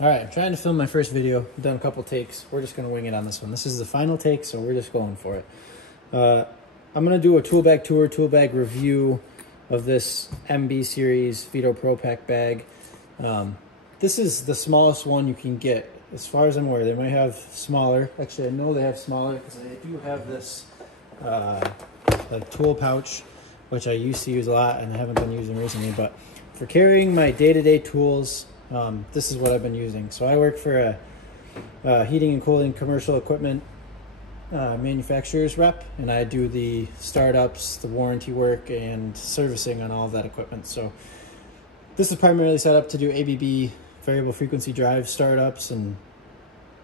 All right, I'm trying to film my first video. I've done a couple takes. We're just going to wing it on this one. This is the final take, so we're just going for it. I'm going to do a tool bag tour, tool bag review of this MB series Veto Pro Pack bag. This is the smallest one you can get, as far as I'm aware. They might have smaller. Actually, I know they have smaller because I do have this like tool pouch, which I used to use a lot and I haven't been using recently. But for carrying my day-to-day tools, this is what I've been using. So I work for a heating and cooling commercial equipment manufacturer's rep, and I do the startups, the warranty work, and servicing on all of that equipment. So this is primarily set up to do ABB variable frequency drive startups and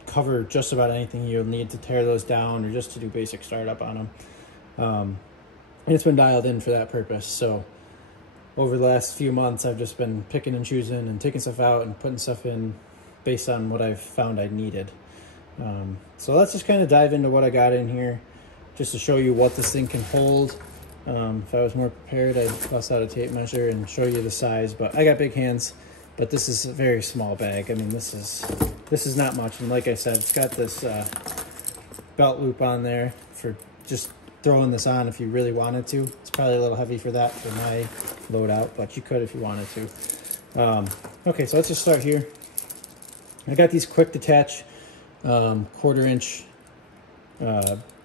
cover just about anything you'll need to tear those down or just to do basic startup on them. And it's been dialed in for that purpose. So over the last few months, I've just been picking and choosing and taking stuff out and putting stuff in based on what I've found I needed. So let's just kind of dive into what I got in here just to show you what this thing can hold. If I was more prepared, I'd bust out a tape measure and show you the size, but I got big hands, but this is a very small bag. I mean, this is not much. And like I said, it's got this belt loop on there for just throwing this on if you really wanted to. It's probably a little heavy for that for my loadout, but you could if you wanted to. Okay, so let's just start here. I got these quick detach 1/4 inch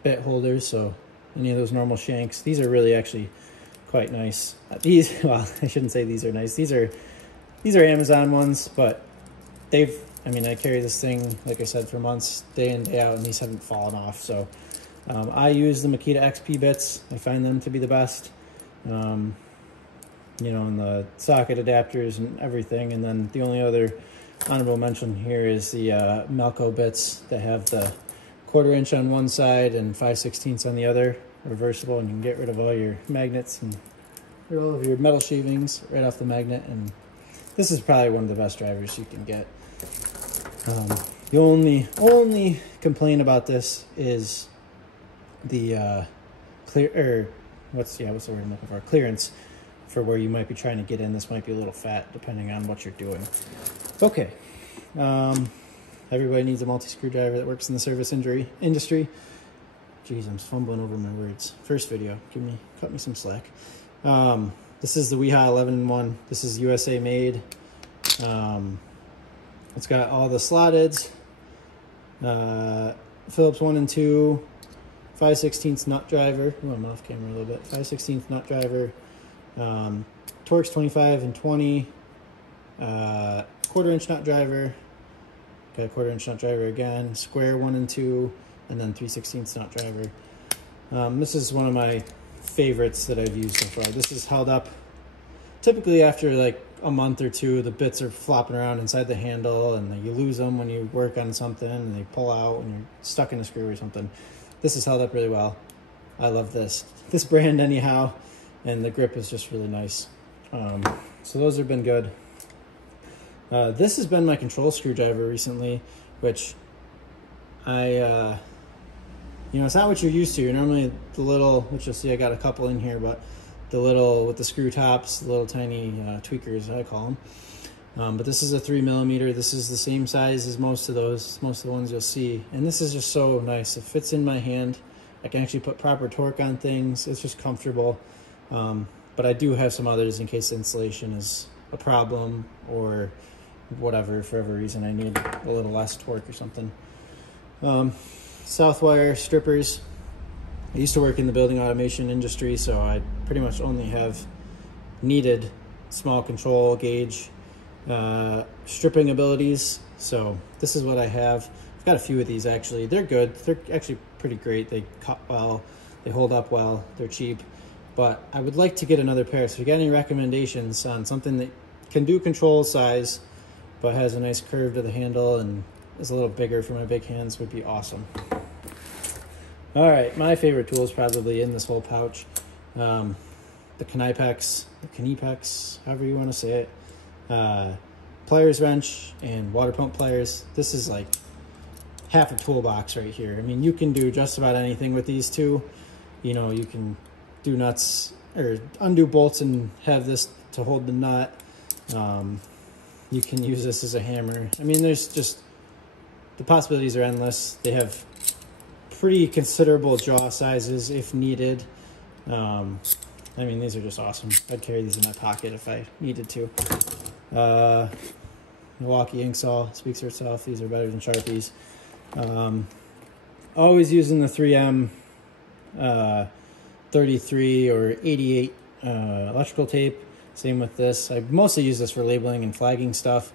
bit holders, so any of those normal shanks. These are really actually quite nice. These, well, I shouldn't say these are nice. These are Amazon ones, but I carry this thing, like I said, for months, day in, day out, and these haven't fallen off. So I use the Makita XP bits. I find them to be the best. You know, and the socket adapters and everything. And then the only other honorable mention here is the Melco bits that have the 1/4 inch on one side and 5/16 on the other, reversible, and you can get rid of all your magnets and all of your metal shavings right off the magnet. And this is probably one of the best drivers you can get. The only complaint about this is the what's the word I'm looking for? Clearance for where you might be trying to get in. This might be a little fat depending on what you're doing. Okay. Everybody needs a multi-screwdriver that works in the service industry. Jeez, I'm fumbling over my words. First video, cut me some slack. This is the Weha 11-in-1. This is USA made. It's got all the slotteds, Phillips 1 and 2, 5/16 nut driver. Oh, I'm off camera a little bit. 5/16 nut driver. Torx 25 and 20. 1/4 inch nut driver. Got a 1/4 inch nut driver again. Square 1 and 2, and then 3/16 nut driver. This is one of my favorites that I've used so far. This is held up. Typically after like a month or two, the bits are flopping around inside the handle, and you lose them when you work on something, and they pull out and you're stuck in a screw or something. This is held up really well. I love this brand anyhow, and the grip is just really nice. So those have been good. This has been my control screwdriver recently, which it's not what you're used to. You're normally the little, which you'll see I got a couple in here, but the little with the screw tops, the little tiny tweakers, I call them. But this is a 3mm. This is the same size as most of the ones you'll see. And this is just so nice. It fits in my hand. I can actually put proper torque on things. It's just comfortable. But I do have some others in case the installation is a problem or whatever, for whatever reason I need a little less torque or something. Southwire Strippers. I used to work in the building automation industry, so I pretty much only have needed small control gauge stripping abilities. So this is what I have. I've got a few of these actually. They're good. They're actually pretty great. They cut well. They hold up well. They're cheap. But I would like to get another pair. So if you got any recommendations on something that can do control size but has a nice curve to the handle and is a little bigger for my big hands, would be awesome. All right, my favorite tool is probably in this whole pouch. The Knipex, however you want to say it. Pliers wrench and water pump pliers. This is like half a toolbox right here. I mean, you can do just about anything with these two. You know, you can do nuts or undo bolts and have this to hold the nut. You can use this as a hammer. I mean, there's just, the possibilities are endless. They have pretty considerable jaw sizes if needed. I mean, these are just awesome. I'd carry these in my pocket if I needed to. Milwaukee ink saw speaks for itself. These are better than Sharpies. Always using the 3M 33 or 88 electrical tape. Same with this. I mostly use this for labeling and flagging stuff,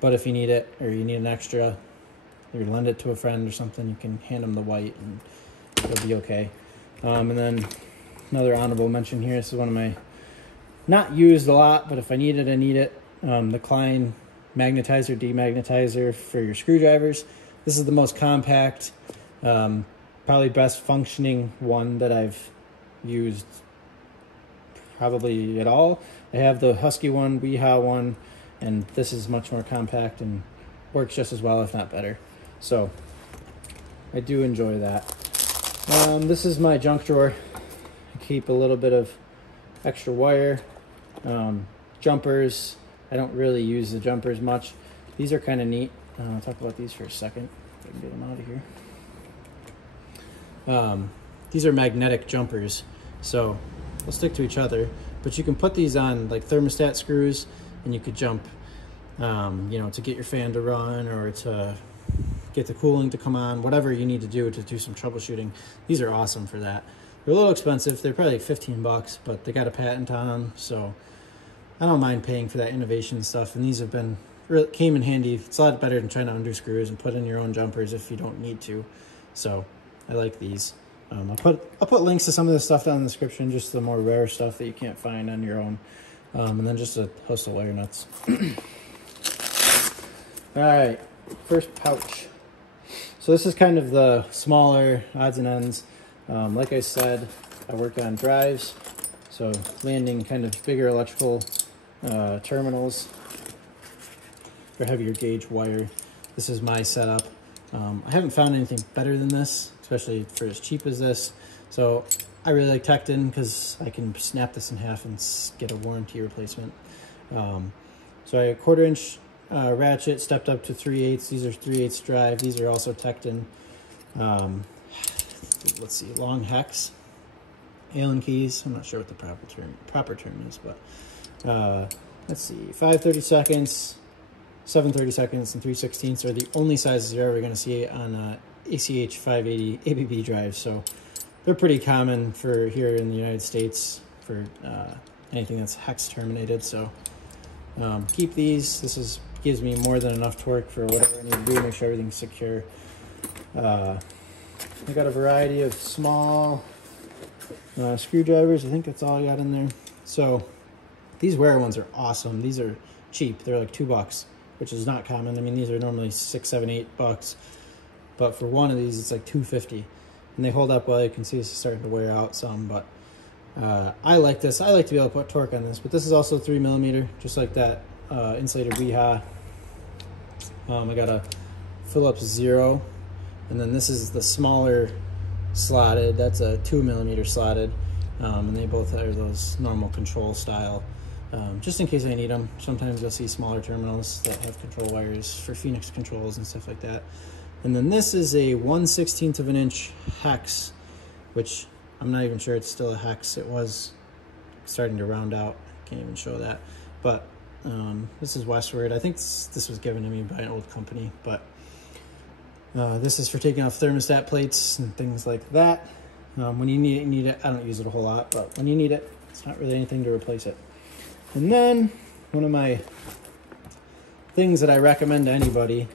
but if you need it or you need an extra, you lend it to a friend or something, you can hand them the white and it'll be okay. And then another honorable mention here. This is one of my, not used a lot, but if I need it, I need it. The Klein Magnetizer, Demagnetizer for your screwdrivers. This is the most compact, probably best functioning one that I've used probably at all. I have the Husky one, Weehaw one, and this is much more compact and works just as well, if not better. So I do enjoy that. This is my junk drawer. I keep a little bit of extra wire, jumpers. I don't really use the jumpers much. These are kind of neat. I'll talk about these for a second. If I can get them out of here. These are magnetic jumpers, so they'll stick to each other, but you can put these on like thermostat screws and you could jump, you know, to get your fan to run or to get the cooling to come on, whatever you need to do some troubleshooting. These are awesome for that. They're a little expensive. They're probably like 15 bucks, but they got a patent on them, so I don't mind paying for that innovation stuff. And these have been, came in handy. It's a lot better than trying to undo screws and put in your own jumpers if you don't need to. So I like these. I'll put links to some of this stuff down in the description, just the more rare stuff that you can't find on your own. And then just a host of wire nuts. All right, first pouch. So this is kind of the smaller odds and ends. Like I said, I work on drives, so landing kind of bigger electrical terminals for heavier gauge wire. This is my setup. I haven't found anything better than this, especially for as cheap as this. So I really like Tecton because I can snap this in half and get a warranty replacement. So I have a 1/4 inch ratchet, stepped up to 3/8. These are 3/8 drive. These are also Tecton. Let's see, long hex, Allen keys. I'm not sure what the proper term is, but let's see, 5 30-seconds, 7 30-seconds, and 3/16 are the only sizes you're ever going to see on ACH 580 ABB drives. So they're pretty common for here in the United States for anything that's hex terminated. So keep these. This gives me more than enough torque for whatever I need to do, make sure everything's secure. I got a variety of small screwdrivers. I think that's all I got in there. So these Ware ones are awesome. These are cheap. They're like $2, which is not common. I mean, these are normally $6, $7, $8, but for one of these, it's like $2.50, and they hold up well. You can see this is starting to wear out some, but I like this. I like to be able to put torque on this, but this is also 3mm, just like that insulated Weehaw. I got a Phillips 0. And then this is the smaller slotted. That's a 2mm slotted. And they both are those normal control style. Just in case I need them. Sometimes you'll see smaller terminals that have control wires for Phoenix controls and stuff like that. And then this is a 1/16 of an inch hex, which I'm not even sure it's still a hex. It was starting to round out. Can't even show that. But this is Westward. I think this was given to me by an old company, but this is for taking off thermostat plates and things like that. When you need it. I don't use it a whole lot, but when you need it, it's not really anything to replace it. And then one of my things that I recommend to anybody,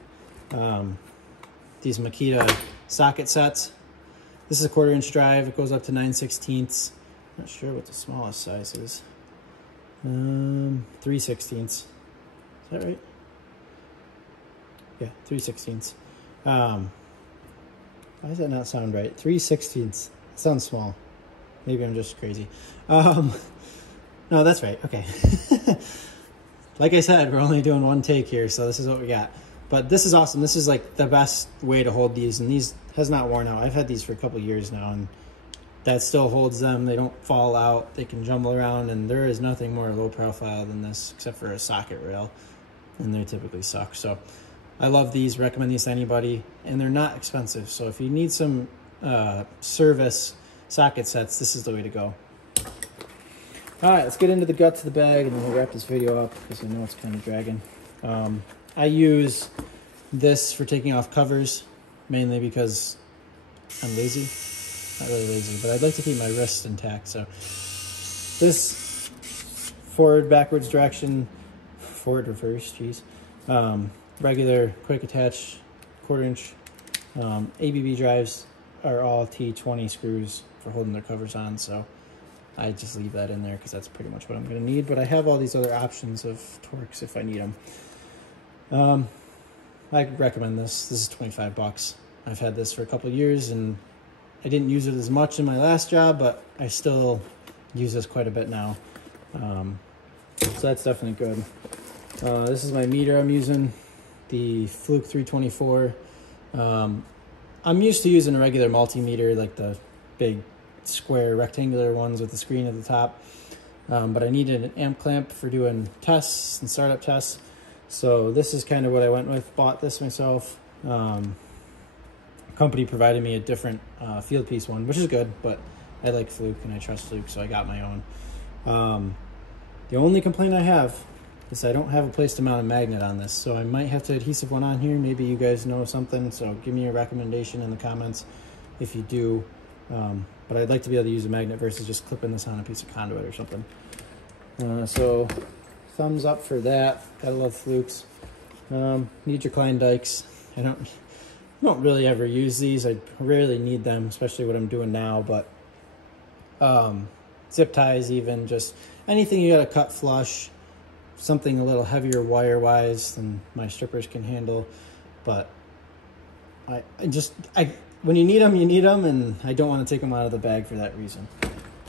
these Makita socket sets. This is a 1/4 inch drive. It goes up to 9/16. Not sure what the smallest size is. 3/16. Is that right? Yeah, 3/16. Why does that not sound right? 3/16. It sounds small. Maybe I'm just crazy. No, that's right. Okay. Like I said, we're only doing one take here, so this is what we got. But this is awesome. This is like the best way to hold these, and these has not worn out. I've had these for a couple years now, and that still holds them. They don't fall out. They can jumble around, and there is nothing more low profile than this except for a socket rail. and they typically suck. So I love these, recommend these to anybody, and they're not expensive. So if you need some service socket sets, this is the way to go. All right, let's get into the guts of the bag, and then we'll wrap this video up because I know it's kind of dragging. I use this for taking off covers, mainly because I'm lazy. Not really lazy, but I'd like to keep my wrist intact. So this forward, backwards direction, forward, reverse, geez. Regular quick attach 1/4 inch. ABB drives are all T20 screws for holding their covers on, so I just leave that in there because that's pretty much what I'm going to need. But I have all these other options of Torx if I need them. I recommend this. This is 25 bucks. I've had this for a couple of years, and I didn't use it as much in my last job, but I still use this quite a bit now. So that's definitely good. This is my meter I'm using, the Fluke 324. I'm used to using a regular multimeter, like the big square rectangular ones with the screen at the top. But I needed an amp clamp for doing tests and startup tests. So this is kind of what I went with. Bought this myself. Company provided me a different field piece one, which is good, but I like Fluke and I trust Fluke, so I got my own. The only complaint I have is I don't have a place to mount a magnet on this, so I might have to adhesive one on here. Maybe you guys know something, so give me a recommendation in the comments if you do. But I'd like to be able to use a magnet versus just clipping this on a piece of conduit or something. So thumbs up for that. Gotta love Flukes. Need your Klein dikes. I don't really ever use these. I rarely need them, especially what I'm doing now, but zip ties, even just anything you gotta cut flush, something a little heavier wire wise than my strippers can handle. But when you need them, and I don't want to take them out of the bag for that reason.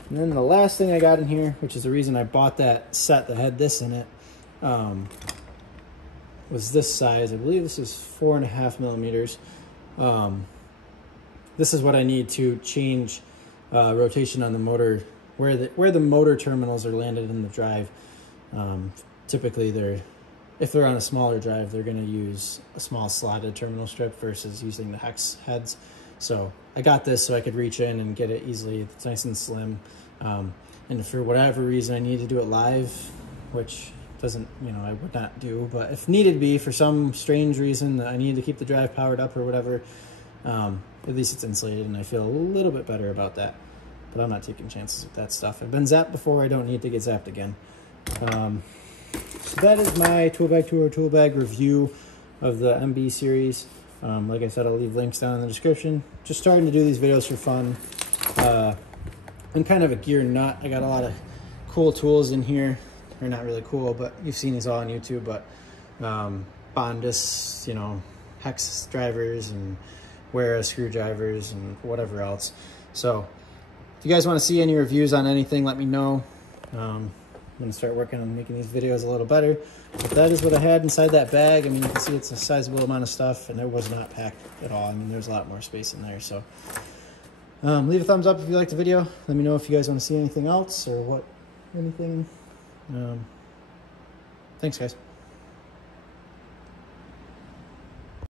And then the last thing I got in here, which is the reason I bought that set that had this in it, was this size. I believe this is 4.5 millimeters. This is what I need to change rotation on the motor, where the motor terminals are landed in the drive. Typically, if they're on a smaller drive, they're going to use a small slotted terminal strip versus using the hex heads. So I got this so I could reach in and get it easily. It's nice and slim. And for whatever reason I need to do it live, which doesn't, I would not do, but if needed be for some strange reason that I need to keep the drive powered up or whatever, at least it's insulated and I feel a little bit better about that. But I'm not taking chances with that stuff. I've been zapped before. I don't need to get zapped again. So that is my tool bag tour, tool bag review of the MB series. Like I said, I'll leave links down in the description. Just starting to do these videos for fun. I'm kind of a gear nut. I got a lot of cool tools in here. They're not really cool, but you've seen these all on YouTube. But Bondus, hex drivers and Wera screwdrivers and whatever else. So if you guys want to see any reviews on anything, let me know. I'm going to start working on making these videos a little better. But that is what I had inside that bag. I mean, you can see it's a sizable amount of stuff, and it was not packed at all. I mean, there's a lot more space in there. So leave a thumbs up if you liked the video. Let me know if you guys want to see anything else or anything. Thanks, guys.